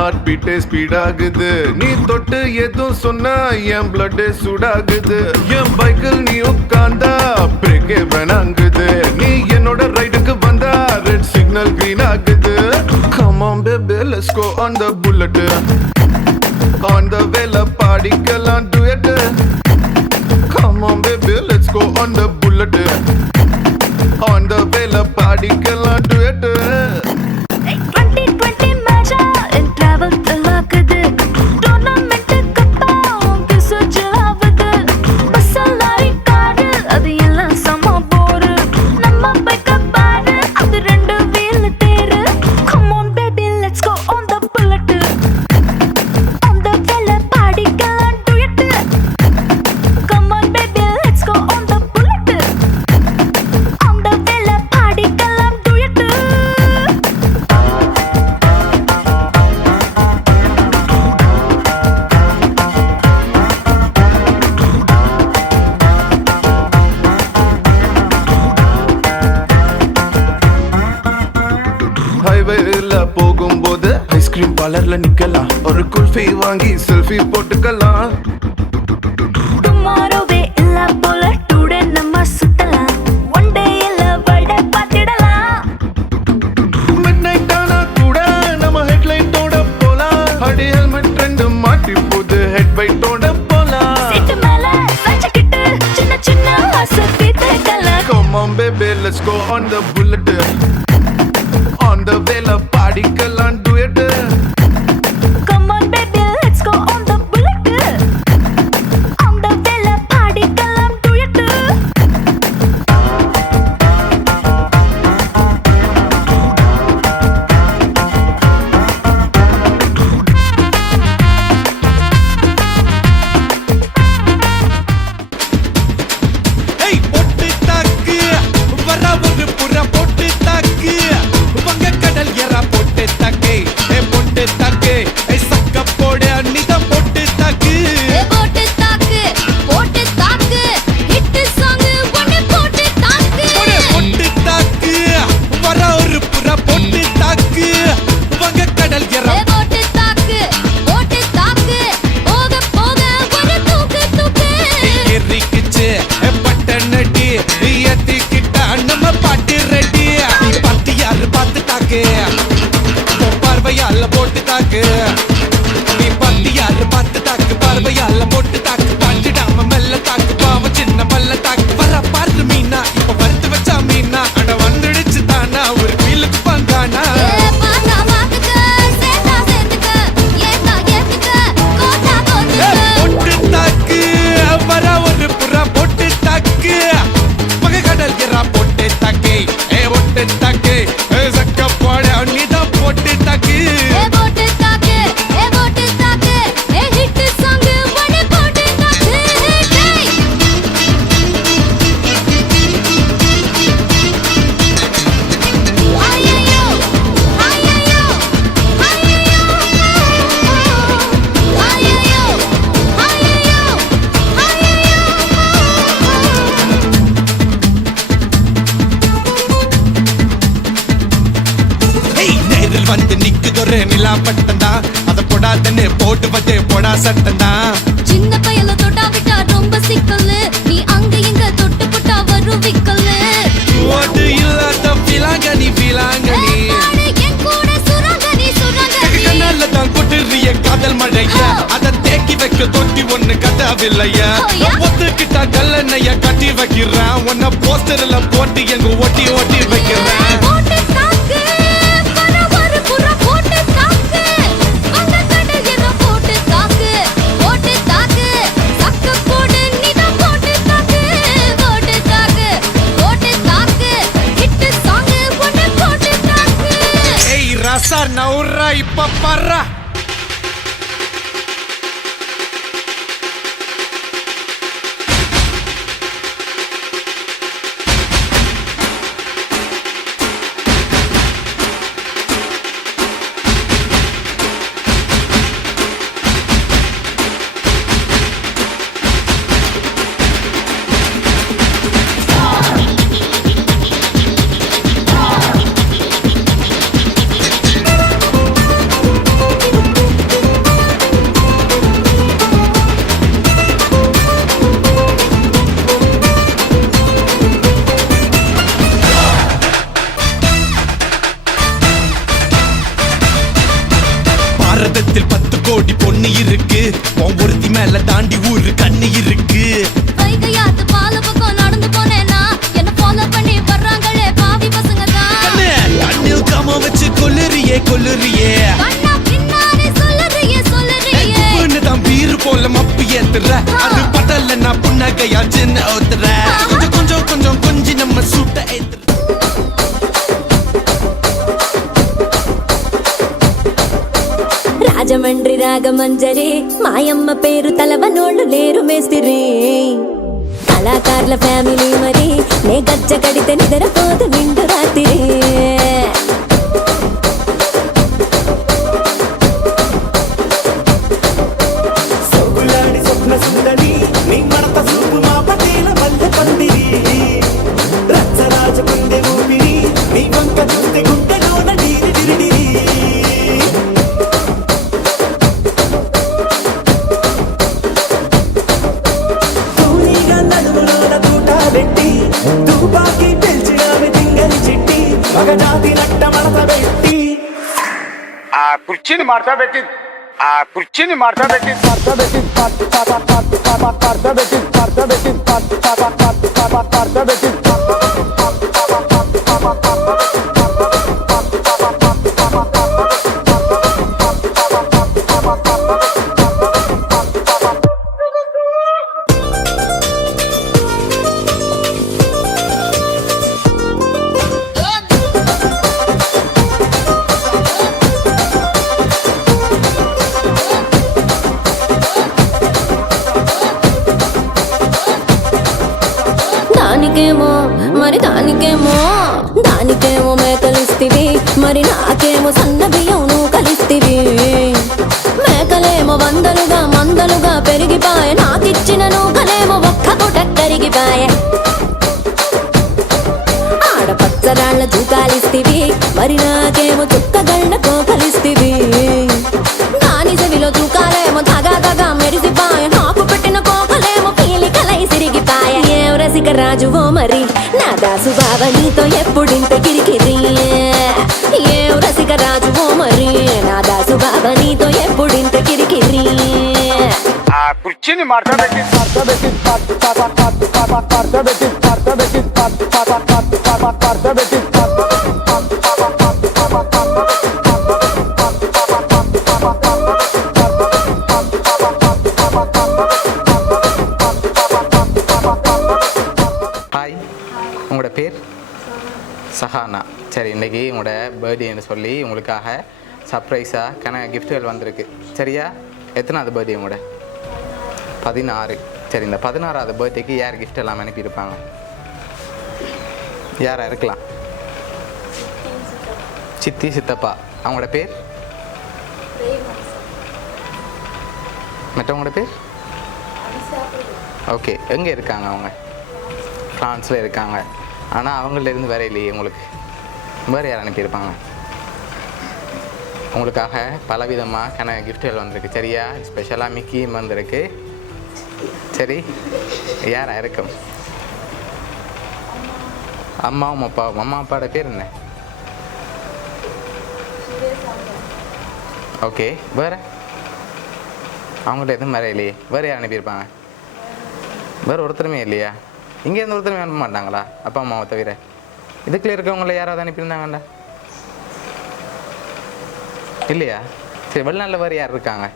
Heart பீட்டே speed ஆகுது. நீ தொட்டு எதுவும் சொன்னா என் பிளட் சூடாகுது. என் பைக்கில் நீ உட்கார்ந்தா பிரேக்கே வேணாங்குது. நீ என்னோட ரைடுக்கு வந்தா ரெட் சிக்னல் கிரீன் ஆகுது. Come on baby let's go on the bullet. On the way la பாடிக்கலாம் duet. Come on baby let's go on the bullet. On the way la பாடிக்கலாம் duet. 2020 மேஜா இன் டிராவல் தலாக்குது. டோர்னமெண்ட் கப்பா உங்க சுஜாவுது. பஸ்ஸலாரி car அது எல்லாம் சம போரு. நம்ம பைக்க பாரு அது ரெண்டு வீல் தேரு. Come on baby let's go on the bullet. On the way la பாடிக்கலாம் duet. Come on baby let's go on the bullet. On the way la பாடிக்கலாம் duet. ஹைவேல போகும்போது ஐஸ்கிரீம் பார்லர்ல நிக்கலாம். ஒரு குல்ஃபி வாங்கி செல்ஃபி போட்டுக்கலாம். டுமாரோவே இல்ல போல டுடே நம்ம சுத்தலாம். ஒன் டே இல்ல வேர்ல்ட பார்த்திடலாம். மிட் நைட் ஆனா கூட நம்ம ஹெட்லைட்டோட போலாம். அடி ஹெல்மெட் ரெண்டு மாட்டி போது ஹெட் வைட்டோட போலாம். சீட்டு மேல சாஞ்சிக்கிட்டு சின்ன சின்ன ஆசை தீர்த்துக்கலாம். Come on baby let's go on the bullet. On the way la பாடிக்கலாம் duet. Come on baby let's go on the bullet. On the way la பாடிக்கலாம் duet. ஏய் பொட்டு தாக்கு வர ஒரு புற பொட்டு தாக்கு வங்க கடல் எறா பொட்டு தாக்கு ஏ பொட்டு தாக்கு ஏ சக்க போட நீதான் பொட்டு தாக்கு போட்டு தாக்கு ஹிட் சாங் ஒன்னு போட்டு தாக்கு. ஒரே பொட்டு தாக்கு வர ஒரு புற பொட்டு தாக்கு வங்க கடல் எறா போட்டு தாக்கு போக போக ஒரு தூக்கு தூக்கு. எரிக்கிச்சு பட்டனடி ஏத்திக்கிட்டா நம்ம பாட்டு ரெடி நீ பார்த்து யாரு பார்த்து தாக்கு பார்வையால போட்டு தாக்கு நீ பார்த்து யாரு பார்த்து தாக்கு பார்வையால போட்டு தாக்கு பாஞ்சிடாம மெல்ல தாக்கு பாவம் சின்ன மல்ல தாக்கு வர பாரு மீனா இப்ப வறுத்து வச்சா மீனா அட வந்துடுச்சு தானா ஒரு வீலுக்கு பந்தானா பாத்தா பாத்துக்க சேத்தா சேத்துக்க ஏத்தா ஏத்துக்க கோட்டா கோட்டுக்க. பொட்டு தாக்கு வர ஒரு புறா பொட்டு தாக்கு மக கடல் எறா பொட்டு தாக்கு ஏ பொட்டு தாக்கு ஏ சக்க போட நீதான் பொட்டு தாக்கு போட்டு தாக்கு ஹிட் சாங் ஒன்னு போட்டு தாக்கு. ஐயோ ஐயோ ஐயோ ஏய் நேரில் வந்து நிக்குதொரு நிலா பட்டந்தா அத போடாதன்னு போடுவதே போடா சட்டந்தா சின்ன பையல தொட்டா விட்டா ரொம்ப சிக்கல். நீ அங்க எங்க தொட்டு போட்டா வரும் விக்கல். ஓட்டு இல்லாத பிலாங்கனி பிலாங்கனி என் கூட சுரங்கனி கண்ணால தான் கொட்டுறிய காதல் மழைய அத தேக்கி வைக்க தொட்டி ஒண்ணு கட்டாவில்லையா ஐயா. ஒத்துக்கிட்டா கல்லணைய கட்டி வைக்கிறேன் உன்ன போஸ்டர்ல போட்டு எங்க ஒட்டி ஒட்டி வைக்கிறேன் போட்டு தாக்கு வர ஒரு புற போட்டு தாக்கு. வந்த கடல் எற போட்டு தாக்கு சக்க போடு நீதான் போட்டு தாக்கு. ஹிட் சாங் ஒன்னு போட்டு தாக்கு. ஏய் ரசா நவுரா இப்ப பர்றா ஒண்ணு இருக்கு உன் ஒருத்தி மேல தாண்டி ஊரு கண்ணு இருக்கு வைகையாத்து பால பக்கம் நடந்து போனேனா என்ன ஃபாலோ பண்ணி வர்றாங்களே பாவி பசங்க தான் கண்ணில் காம வச்சு கொல்லுறியே கொல்லுறியே கண்ணா பின்னாடி சொல்லுறியே தான் பீரு போல மப்பு ஏத்துற அது படல நான் புன்னகையா சின்ன ஓத்துற கொஞ்சம் கொஞ்சம் கொஞ்சம் கொஞ்சி நம்ம சூட்ட ஏத்துற రాజమండ్రి రాగమంజరి మాయమ్మ పేరు తలవనోళ్ళు లేరు మేస్తిరి కళాకారుల ఫ్యామిలీ మరి నే గజ్జ కడితే నిద్రపోదు నిండు రాత్రి కుర్చీని మార్చబెట్టి కుర్చీని మార్చబెట్టి దానికేమో మేకలిస్తివి మరి నాకేమో సన్న బియ్యం నువ్వు కలిస్తివి మేకలేమో మందలుగా పెరిగిపాయ నాకిచ్చిన నూకలేమో ఒక్క పూట కరిగిపాయ ఆడపచ్చరాళ్ళ తూకాలిస్తివి మరి నాకేమో చుక్కగళ్ళ కోకలిస్తివి దాని చెవిలో తూకాలేమో తగా మెరిసిపాయ నాకు పెట్టిన కోకలేమో పీలికలై సిరిగిపాయ ఏం రసిక రాజువో మరి నా దాసు బావ నీతో ఎప్పుడింత కిరికిరి ఏం రసిక రాజువో మరి నా దాసు బావ నీతో ఎప్పుడింత కిరికిరి కుర్చీని మార్చబెట్టి ஹாய், உங்களோட பேர் சஹானா. சரி, இன்றைக்கி உங்களோட பர்த்டேன்னு சொல்லி உங்களுக்காக சர்ப்ரைஸாக கிஃப்ட்டுகள் வந்திருக்கு. சரியா? எத்தனாவது பர்த்டே உங்களோட? 16. சரி, இந்த 16வது பர்த்டேக்கு யார் கிஃப்ட் எல்லாம் அனுப்பியிருப்பாங்க? யாராக இருக்கலாம்? சித்தி, சித்தப்பா. அவங்களோட பேர்? மற்றவங்களோட பேர்? ஓகே. எங்கே இருக்காங்க அவங்க? ஃப்ரான்ஸில் இருக்காங்க. ஆனால் அவங்கள்டேருந்து வேற இல்லையே உங்களுக்கு. வேறு யார் அனுப்பியிருப்பாங்க? உங்களுக்காக பலவிதமாக கிஃப்ட்டுகள் வந்திருக்கு. சரியா? ஸ்பெஷலாக மிக்கியும் வந்திருக்கு. சரி, யாராக இருக்கும்? அம்மாவும் அப்பாவும். அம்மா அப்பாவோட பேர் என்ன? ஓகே. வேறு அவங்கள்ட்ட எதுவும் வேற இல்லையே. வேறு யார் அனுப்பியிருப்பாங்க? வேறு ஒருத்தருமே இல்லையா? இங்கேருந்து ஒருத்தருமே அனுப்ப மாட்டாங்களா அப்பா அம்மாவை தவிர? இதுக்குள்ளே இருக்கவங்கள யாராவது அனுப்பியிருந்தாங்கண்டா? இல்லையா? சரி, வெளிநாட்டில் வேறு யார் இருக்காங்க?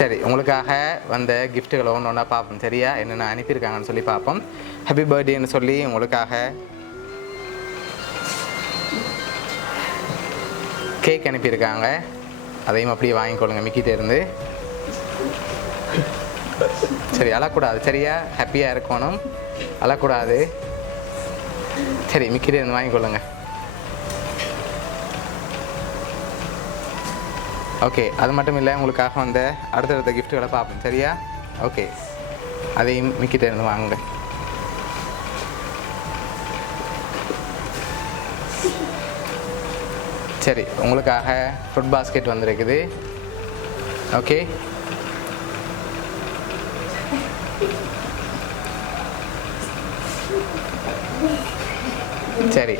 சரி, உங்களுக்காக வந்த கிஃப்ட்டுகளை ஒன்று ஒன்றா பார்ப்போம். சரியா? என்னென்ன அனுப்பியிருக்காங்கன்னு சொல்லி பார்ப்போம். ஹாப்பி பர்த்டேன்னு சொல்லி உங்களுக்காக கேக் அனுப்பியிருக்காங்க. அதையும் அப்படியே வாங்கிக்கொள்ளுங்க மிக்கிட்டே இருந்து. சரி, அழக்கூடாது. சரியா? ஹாப்பியாக இருக்கணும், அழக்கூடாது. சரி, மிக்கிட்டே இருந்து வாங்கிக்கொள்ளுங்க. ஓகே. அது மட்டும் இல்லை, உங்களுக்காக வந்த அடுத்தடுத்த கிஃப்ட்டுகளை பார்ப்போம். சரியா? ஓகே, அதையும் மிக்கிட்டே இருந்து வாங்குங்க. சரி, உங்களுக்காக ஃப்ரூட் பாஸ்கெட் வந்திருக்குது. ஓகே. சரி,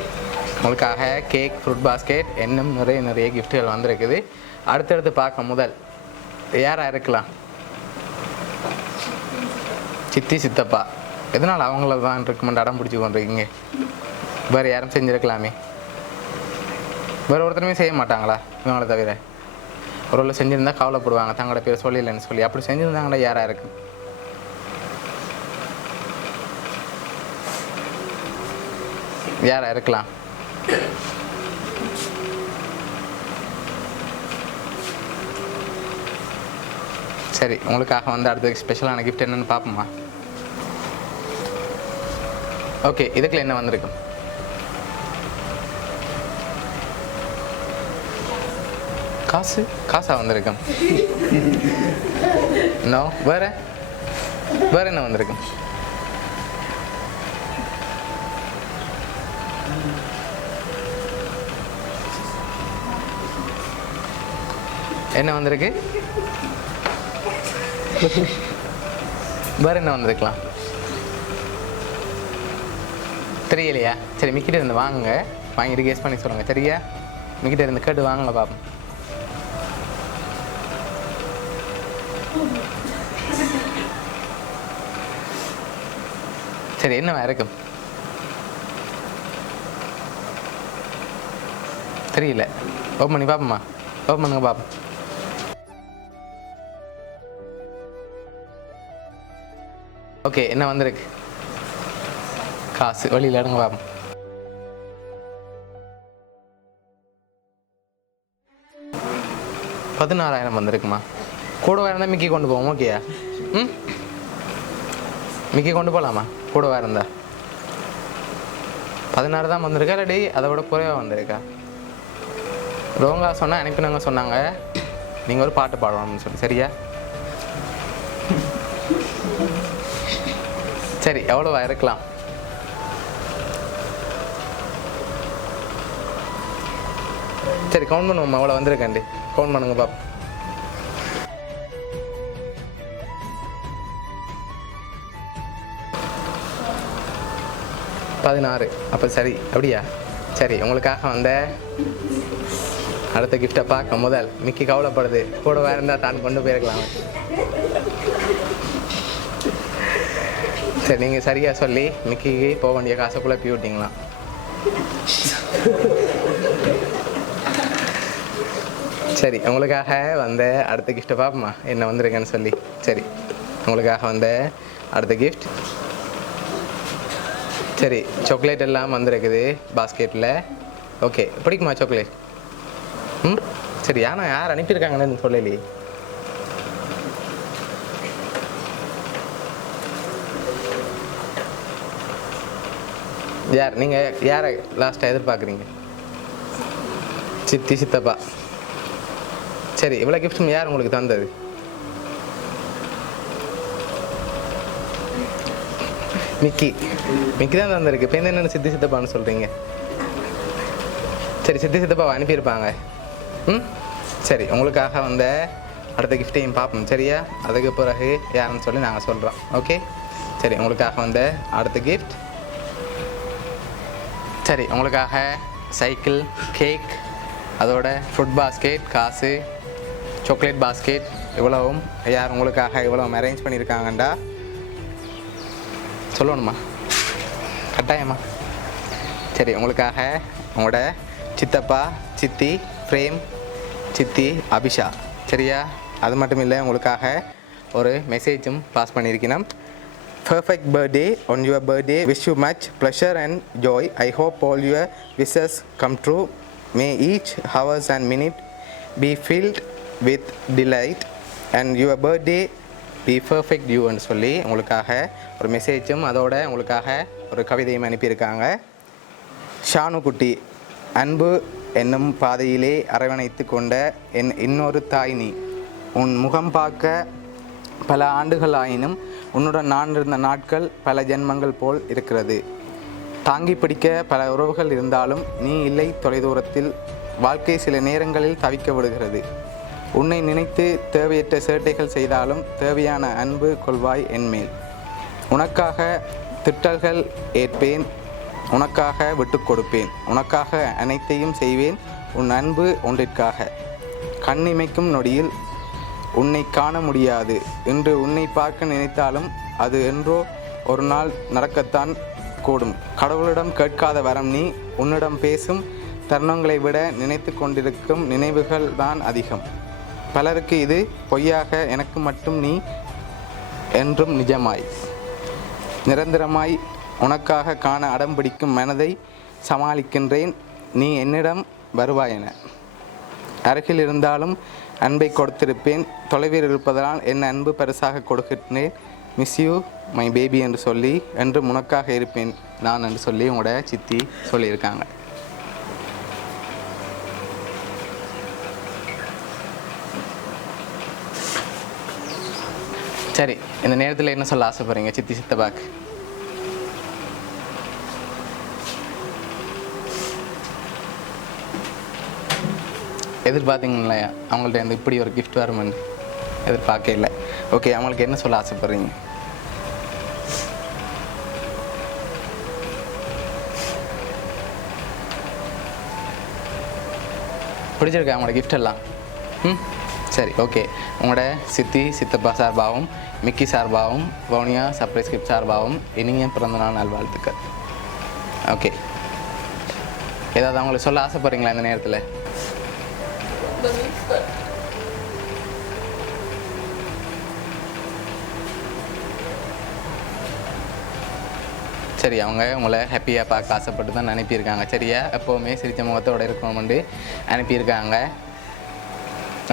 உங்களுக்காக கேக், ஃப்ரூட் பாஸ்கெட், இன்னும் நிறைய கிஃப்ட்டுகள் வந்திருக்குது. அடுத்தடுத்து பார்க்க முதல் யாராக இருக்கலாம்? சித்தி சித்தப்பா. எதனால் அவங்கள தான் இருக்குமெண்ட் அடம் பிடிச்சி கொண்டிருக்கீங்க? வேறு யாரும் செஞ்சுருக்கலாமே. வேறு ஒருத்தருமே செய்ய மாட்டாங்களா இவங்கள தவிர? ஒரு செஞ்சுருந்தா கவலைப்படுவாங்க தங்களோட பேர் சொல்லலைன்னு சொல்லி. அப்படி செஞ்சுருந்தாங்களா யாராக இருக்கு? யாராக இருக்கலாம்? சரி, உங்களுக்காக வந்து அடுத்த ஸ்பெஷலான கிஃப்ட் என்னன்னு பார்ப்போமா? ஓகே, இதுக்குள்ள என்ன வந்திருக்கும்? காசா வந்திருக்கும்? நோ. வேற என்ன வந்திருக்கும்? என்ன வந்திருக்கு? வேற என்ன வந்திருக்கலாம்? தெரியலையா? சரி, மிக்கிட்ட இருந்து வாங்குங்க, வாங்கிட்டு கேஸ் பண்ணி சொல்லுங்க. சரியா? மிக்கிட்ட இருந்து கேட்டு வாங்க பாப்போம். சரி, என்னவா இருக்கும்? தெரியல. ஓப்பன் பண்ணி பார்ப்போமா? ஓப்பன் பண்ணுங்க பார்ப்போம். ஓகே, என்ன வந்திருக்கு? காசு. வெளியில் எடுங்க பார்ப்போம். $16,000 வந்திருக்குமா? கூடவா இருந்தால் மிக்கி கொண்டு போவோம். ஓகேயா? ம், மிக்கி கொண்டு போகலாமா? கூடவா இருந்தா 16 தான் வந்திருக்கா, இல்லாட்டி அதை விட குறைவாக வந்திருக்கா? ரோங்கா சொன்னால் அனுப்பினவங்க சொன்னாங்க நீங்கள் ஒரு பாட்டு பாடணும்னு சொல்லி. சரியா? சரி, எவ்வளோவா இருக்கலாம்? சரி, கவுண்ட் பண்ணுவோம்மா. எவ்வளோ வந்திருக்காண்டி கவுண்ட் பண்ணுங்க பாப்போம். $16. அப்போ சரி, அப்படியா? சரி, உங்களுக்காக வந்த அடுத்த கிஃப்டை பார்க்க முதல் மிக்கி கவலைப்படுது. கூட வேறு இருந்தால் தான் கொண்டு போயிருக்கலாம். சரி, நீங்கள் சரியாக சொல்லி மிக்கிக்கு போக வேண்டிய காசை குழப்பி விட்டீங்களா? சரி, உங்களுக்காக வந்த அடுத்த கிஃப்ட்டை பார்ப்போமா என்ன வந்திருக்கேன்னு சொல்லி. சரி, உங்களுக்காக வந்த அடுத்த கிஃப்ட். சரி, சாக்லேட் எல்லாம் வந்திருக்குது பாஸ்கெட்டில். ஓகே, பிடிக்குமா சாக்லேட்? ம், சரி. ஆனால் யார் அனுப்பியிருக்காங்கன்னு சொல்லலையே. யார் நீங்கள் யாரை லாஸ்ட்டாக எதிர்பார்க்குறீங்க? சித்தி சித்தப்பா. சரி, இவ்வளோ கிஃப்ட்டும் யார் உங்களுக்கு தந்தது? மிக்கி தான் தந்திருக்கு. இப்போ என்னென்ன சித்தி சித்தப்பான்னு சொல்கிறீங்க? சரி, சித்தி சித்தப்பாவை அனுப்பியிருப்பாங்க. ம், சரி. உங்களுக்காக வந்த அடுத்த கிஃப்ட்டையும் பார்ப்போம். சரியா? அதுக்கு பிறகு யாருன்னு சொல்லி நாங்கள் சொல்கிறோம். ஓகே, சரி. உங்களுக்காக வந்த அடுத்த கிஃப்ட். சரி, உங்களுக்காக சைக்கிள், கேக், அதோட ஃப்ரூட் பாஸ்கெட், காசு, சாக்லேட் பாஸ்கெட், இவ்வளவும் யார் உங்களுக்காக இவ்வளோ அரேஞ்ச் பண்ணியிருக்காங்கண்டா சொல்லணுமா? கட்டாயமா? சரி, உங்களுக்காக உங்களோட சித்தப்பா, சித்தி பிரேம், சித்தி அபிஷா. சரியா? அது மட்டும் இல்லை, உங்களுக்காக ஒரு மெசேஜும் பாஸ் பண்ணியிருக்கணும். Perfect birthday on your birthday. Wish you much pleasure and joy. I hope all your wishes come true. May each hours and minute be filled with delight and your birthday be perfect you ன்னு சொல்லி உங்களுக்காக ஒரு மெசேஜும் அதோட உங்களுக்காக ஒரு கவிதையும் அனுப்பியிருக்காங்க. ஷானு குட்டி, அன்பு என்னும் பாதையிலே அரவணைத்து கொண்ட என் இன்னொரு தாய் நீ. உன் முகம் பார்க்க பல ஆண்டுகள் ஆயினும் உன்னுடன் நான் இருந்த நாட்கள் பல ஜென்மங்கள் போல் இருக்கிறது. தாங்கி பிடிக்க பல உறவுகள் இருந்தாலும் நீ இல்லை தொலைதூரத்தில். வாழ்க்கை சில நேரங்களில் தவிக்க விடுகிறது. உன்னை நினைத்து தேவையற்ற சேட்டைகள் செய்தாலும் தேவையான அன்பு கொள்வாய் என்மேல். உனக்காக திட்டல்கள் ஏற்பேன், உனக்காக விட்டு கொடுப்பேன், உனக்காக அனைத்தையும் செய்வேன், உன் அன்பு ஒன்றிற்காக. கண்ணிமைக்கும் நொடியில் உன்னை காண முடியாது, இன்று உன்னை பார்க்க நினைத்தாலும் அது என்றோ ஒரு நாள் நடக்கத்தான் கூடும். கடவுளிடம் கேட்காத வரம் நீ, உன்னிடம் பேசும் தருணங்களை விட நினைத்து கொண்டிருக்கும் நினைவுகள் தான் அதிகம். பலருக்கு இது பொய்யாக, எனக்கு மட்டும் நீ என்றும் நிஜமாய் நிரந்தரமாய் உனக்காக காண அடம் பிடிக்கும் மனதை சமாளிக்கின்றேன், நீ என்னிடம் வருவாயென. அருகில் இருந்தாலும் அன்பை கொடுத்திருப்பேன், தொலைவில் இருப்பதனால் என் அன்பு பெருசாக கொடுக்கின்றேன். மிஸ் யூ மை பேபி என்று சொல்லி என்று உனக்காக இருப்பேன் நான் என்று சொல்லி உங்களோட சித்தி சொல்லியிருக்காங்க. சரி, இந்த நேரத்தில் என்ன சொல்ல ஆசைப்படுறீங்க சித்தி சித்தப்பாக்கு? எதிர்பார்த்தீங்களா அவங்கள்ட்ட இந்த இப்படி ஒரு கிஃப்ட் வருமென்னு? எதிர்பார்க்க இல்லை. ஓகே, அவங்களுக்கு என்ன சொல்ல ஆசைப்படுறீங்க? பிடிச்சிருக்கா அவங்களோட கிஃப்ட் எல்லாம்? சரி, ஓகே. உங்களோட சித்தி சித்தப்பா சார்பாகவும் மிக்கி சார்பாகவும் வவுனியா சர்ப்ரைஸ் கிஃப்ட் சார்பாகவும் இனிய பிறந்தநாள் நல்வாழ்த்துக்கள். ஓகே, ஏதாவது அவங்களுக்கு சொல்ல ஆசைப்படுறீங்களா இந்த நேரத்தில்? சரி, அவங்க உங்களை ஹாப்பியாக பார்க்க ஆசைப்பட்டு தான் அனுப்பியிருக்காங்க. சரியா, எப்போவுமே சிரித்த முகத்தோடு இருக்கணும்னு அனுப்பியிருக்காங்க.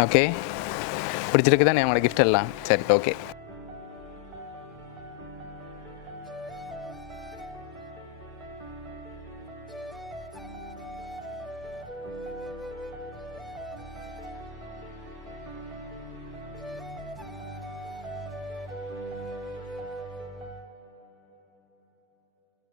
ஓகே, பிடிச்சிருக்கு தானே அவங்களோட கிஃப்ட் எல்லாம்? சரி, ஓகே.